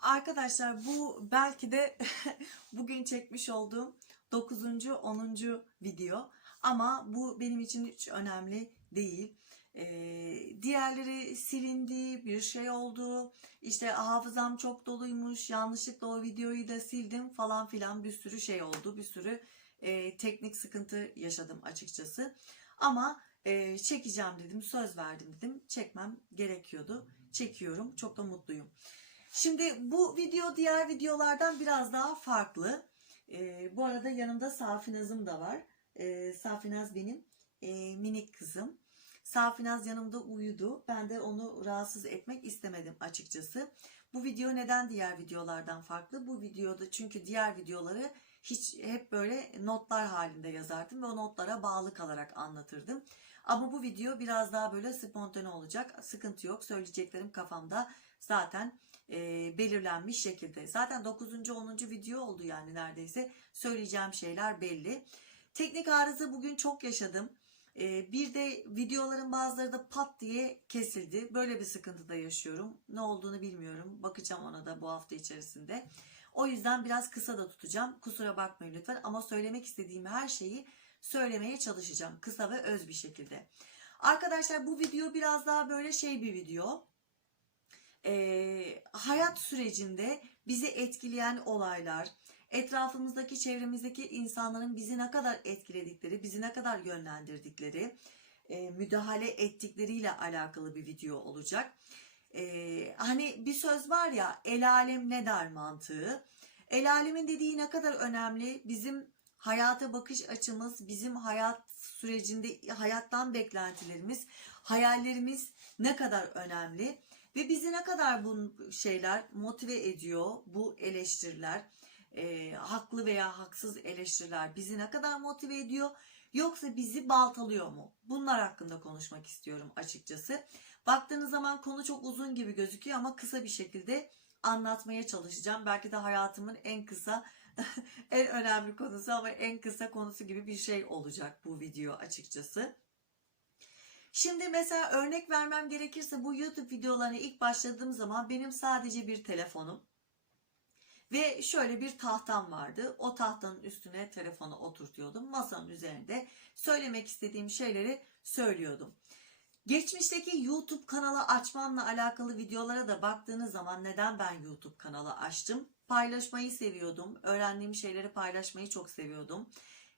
Arkadaşlar bu belki de bugün çekmiş olduğum 9. 10. video ama bu benim için hiç önemli değil. Ee, diğerleri silindi, bir şey oldu. İşte hafızam çok doluymuş, yanlışlıkla o videoyu da sildim falan filan bir sürü şey oldu. Bir sürü e, teknik sıkıntı yaşadım açıkçası. Ama e, çekeceğim dedim, söz verdim dedim. Çekmem gerekiyordu. Çekiyorum, çok da mutluyum. Şimdi bu video diğer videolardan biraz daha farklı. Ee, bu arada yanımda Safinaz'ım da var. Ee, Safinaz benim e, minik kızım. Safinaz yanımda uyudu. Ben de onu rahatsız etmek istemedim açıkçası. Bu video neden diğer videolardan farklı? Bu videoda çünkü diğer videoları hiç hep böyle notlar halinde yazardım ve o notlara bağlı kalarak anlatırdım. Ama bu video biraz daha böyle spontane olacak. Sıkıntı yok. Söyleyeceklerim kafamda zaten e, belirlenmiş şekilde. Zaten 9. 10. video oldu yani neredeyse. Söyleyeceğim şeyler belli. Teknik arıza bugün çok yaşadım. E, bir de videoların bazıları da pat diye kesildi. Böyle bir sıkıntı da yaşıyorum. Ne olduğunu bilmiyorum. Bakacağım ona da bu hafta içerisinde. O yüzden biraz kısa da tutacağım. Kusura bakmayın lütfen ama söylemek istediğim her şeyi söylemeye çalışacağım. Kısa ve öz bir şekilde. Arkadaşlar bu video biraz daha böyle şey bir video e, hayat sürecinde bizi etkileyen olaylar, etrafımızdaki, çevremizdeki insanların bizi ne kadar etkiledikleri, bizi ne kadar yönlendirdikleri, e, müdahale ettikleriyle alakalı bir video olacak. E, hani bir söz var ya, el alem ne der mantığı. El alemin dediği ne kadar önemli, bizim hayata bakış açımız, bizim hayat sürecinde hayattan beklentilerimiz, hayallerimiz ne kadar önemli. Ve bizi ne kadar bu şeyler motive ediyor, bu eleştiriler, e, haklı veya haksız eleştiriler bizi ne kadar motive ediyor, yoksa bizi baltalıyor mu? Bunlar hakkında konuşmak istiyorum açıkçası. Baktığınız zaman konu çok uzun gibi gözüküyor ama kısa bir şekilde anlatmaya çalışacağım. Belki de hayatımın en kısa, en önemli konusu ama en kısa konusu gibi bir şey olacak bu video açıkçası. Şimdi mesela örnek vermem gerekirse bu YouTube videolarına ilk başladığım zaman benim sadece bir telefonum ve şöyle bir tahtam vardı. O tahtanın üstüne telefonu oturtuyordum. Masanın üzerinde söylemek istediğim şeyleri söylüyordum. Geçmişteki YouTube kanalı açmamla alakalı videolara da baktığınız zaman neden ben YouTube kanalı açtım? Paylaşmayı seviyordum. Öğrendiğim şeyleri paylaşmayı çok seviyordum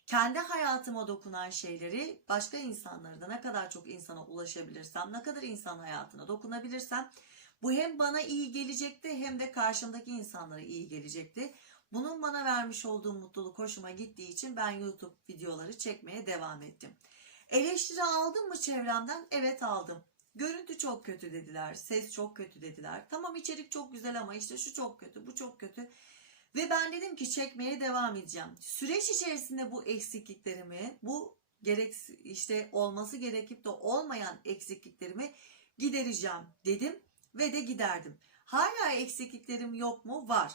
kendi hayatıma dokunan şeyleri başka insanlara da ne kadar çok insana ulaşabilirsem, ne kadar insan hayatına dokunabilirsem bu hem bana iyi gelecekti hem de karşımdaki insanlara iyi gelecekti. Bunun bana vermiş olduğu mutluluk hoşuma gittiği için ben YouTube videoları çekmeye devam ettim. Eleştiri aldım mı çevremden? Evet aldım. Görüntü çok kötü dediler, ses çok kötü dediler. Tamam içerik çok güzel ama işte şu çok kötü, bu çok kötü. Ve ben dedim ki çekmeye devam edeceğim. Süreç içerisinde bu eksikliklerimi, bu gerek işte olması gerekip de olmayan eksikliklerimi gidereceğim dedim ve de giderdim. Hala eksikliklerim yok mu? Var.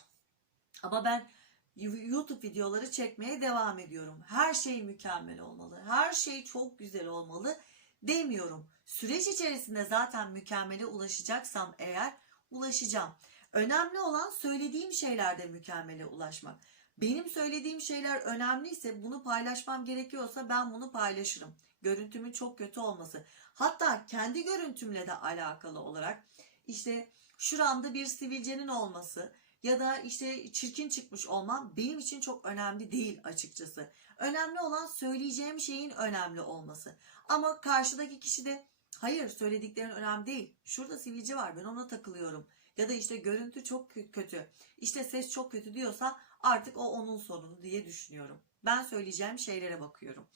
Ama ben YouTube videoları çekmeye devam ediyorum. Her şey mükemmel olmalı. Her şey çok güzel olmalı demiyorum. Süreç içerisinde zaten mükemmele ulaşacaksam eğer ulaşacağım. Önemli olan söylediğim şeylerde mükemmele ulaşmak. Benim söylediğim şeyler önemliyse bunu paylaşmam gerekiyorsa ben bunu paylaşırım. Görüntümün çok kötü olması. Hatta kendi görüntümle de alakalı olarak işte şuramda bir sivilcenin olması ya da işte çirkin çıkmış olmam benim için çok önemli değil açıkçası. Önemli olan söyleyeceğim şeyin önemli olması. Ama karşıdaki kişi de hayır söylediklerin önemli değil. Şurada sivilce var ben ona takılıyorum ya da işte görüntü çok kötü, işte ses çok kötü diyorsa artık o onun sorunu diye düşünüyorum. Ben söyleyeceğim şeylere bakıyorum.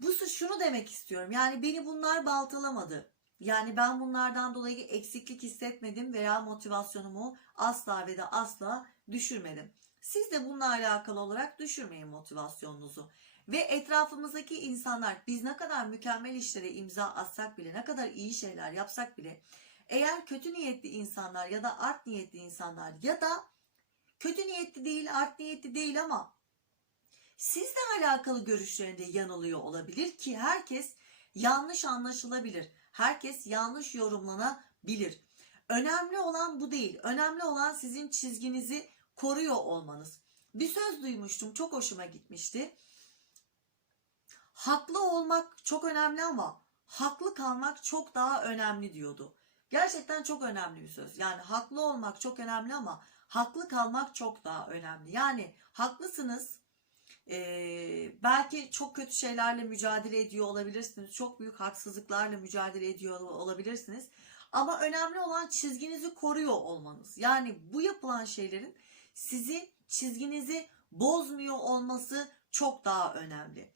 Bu şunu demek istiyorum. Yani beni bunlar baltalamadı. Yani ben bunlardan dolayı eksiklik hissetmedim veya motivasyonumu asla ve de asla düşürmedim. Siz de bununla alakalı olarak düşürmeyin motivasyonunuzu. Ve etrafımızdaki insanlar biz ne kadar mükemmel işlere imza atsak bile, ne kadar iyi şeyler yapsak bile eğer kötü niyetli insanlar ya da art niyetli insanlar ya da kötü niyetli değil, art niyetli değil ama sizle alakalı görüşlerinde yanılıyor olabilir ki herkes yanlış anlaşılabilir. Herkes yanlış yorumlanabilir. Önemli olan bu değil. Önemli olan sizin çizginizi koruyor olmanız. Bir söz duymuştum, çok hoşuma gitmişti. Haklı olmak çok önemli ama haklı kalmak çok daha önemli diyordu. Gerçekten çok önemli bir söz. Yani haklı olmak çok önemli ama haklı kalmak çok daha önemli. Yani haklısınız. Ee, belki çok kötü şeylerle mücadele ediyor olabilirsiniz. Çok büyük haksızlıklarla mücadele ediyor olabilirsiniz. Ama önemli olan çizginizi koruyor olmanız. Yani bu yapılan şeylerin sizin çizginizi bozmuyor olması çok daha önemli.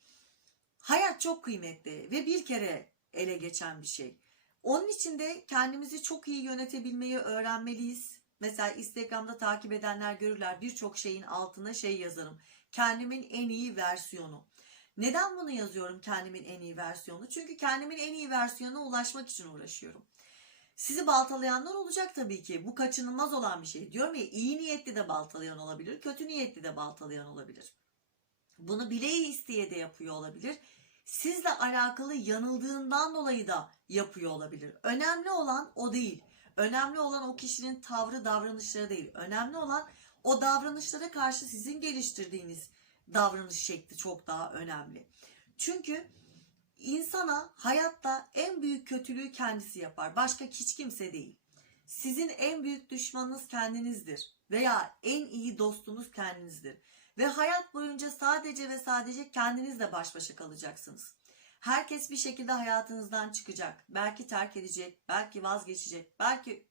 Hayat çok kıymetli ve bir kere ele geçen bir şey. Onun için de kendimizi çok iyi yönetebilmeyi öğrenmeliyiz. Mesela Instagram'da takip edenler görürler birçok şeyin altına şey yazarım. Kendimin en iyi versiyonu. Neden bunu yazıyorum kendimin en iyi versiyonu? Çünkü kendimin en iyi versiyonuna ulaşmak için uğraşıyorum. Sizi baltalayanlar olacak tabii ki. Bu kaçınılmaz olan bir şey. Diyorum ya iyi niyetli de baltalayan olabilir, kötü niyetli de baltalayan olabilir. Bunu bile isteye de yapıyor olabilir. Sizle alakalı yanıldığından dolayı da yapıyor olabilir. Önemli olan o değil. Önemli olan o kişinin tavrı, davranışları değil. Önemli olan o davranışlara karşı sizin geliştirdiğiniz davranış şekli çok daha önemli. Çünkü insana hayatta en büyük kötülüğü kendisi yapar. Başka hiç kimse değil. Sizin en büyük düşmanınız kendinizdir veya en iyi dostunuz kendinizdir. Ve hayat boyunca sadece ve sadece kendinizle baş başa kalacaksınız. Herkes bir şekilde hayatınızdan çıkacak. Belki terk edecek, belki vazgeçecek, belki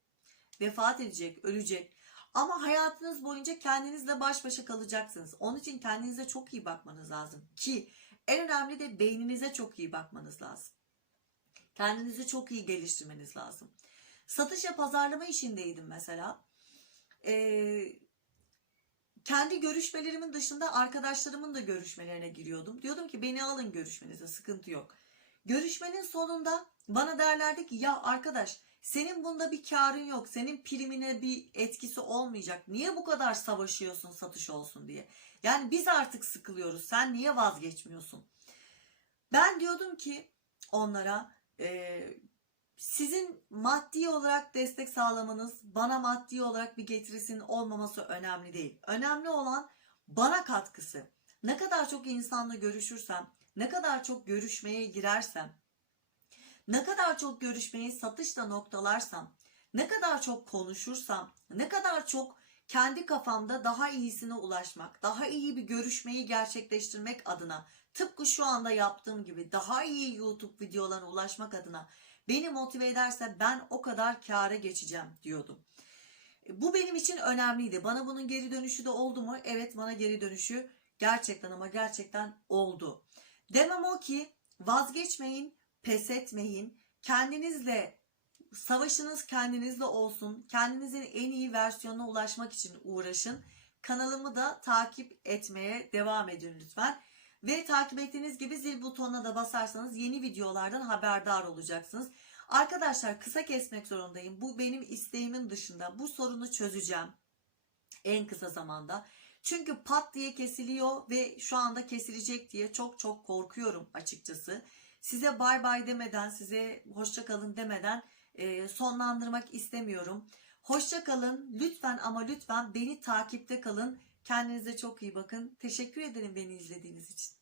vefat edecek, ölecek. Ama hayatınız boyunca kendinizle baş başa kalacaksınız. Onun için kendinize çok iyi bakmanız lazım. Ki en önemli de beyninize çok iyi bakmanız lazım. Kendinizi çok iyi geliştirmeniz lazım. Satış ve pazarlama işindeydim mesela. Ee, kendi görüşmelerimin dışında arkadaşlarımın da görüşmelerine giriyordum. Diyordum ki beni alın görüşmenize sıkıntı yok. Görüşmenin sonunda bana derlerdi ki ya arkadaş senin bunda bir karın yok. Senin primine bir etkisi olmayacak. Niye bu kadar savaşıyorsun satış olsun diye. Yani biz artık sıkılıyoruz. Sen niye vazgeçmiyorsun? Ben diyordum ki onlara e, sizin maddi olarak destek sağlamanız bana maddi olarak bir getirisinin olmaması önemli değil. Önemli olan bana katkısı. Ne kadar çok insanla görüşürsem, ne kadar çok görüşmeye girersem, ne kadar çok görüşmeyi satışla noktalarsam, ne kadar çok konuşursam, ne kadar çok kendi kafamda daha iyisine ulaşmak, daha iyi bir görüşmeyi gerçekleştirmek adına, tıpkı şu anda yaptığım gibi daha iyi YouTube videolarına ulaşmak adına beni motive ederse ben o kadar kâra geçeceğim diyordum. Bu benim için önemliydi. Bana bunun geri dönüşü de oldu mu? Evet bana geri dönüşü gerçekten ama gerçekten oldu. Demem o ki vazgeçmeyin, pes etmeyin. Kendinizle savaşınız kendinizle olsun. Kendinizin en iyi versiyonuna ulaşmak için uğraşın. Kanalımı da takip etmeye devam edin lütfen. Ve takip ettiğiniz gibi zil butonuna da basarsanız yeni videolardan haberdar olacaksınız. Arkadaşlar kısa kesmek zorundayım. Bu benim isteğimin dışında. Bu sorunu çözeceğim en kısa zamanda. Çünkü pat diye kesiliyor ve şu anda kesilecek diye çok çok korkuyorum açıkçası. Size bay bay demeden, size hoşça kalın demeden e, sonlandırmak istemiyorum. Hoşça kalın. Lütfen ama lütfen beni takipte kalın. Kendinize çok iyi bakın. Teşekkür ederim beni izlediğiniz için.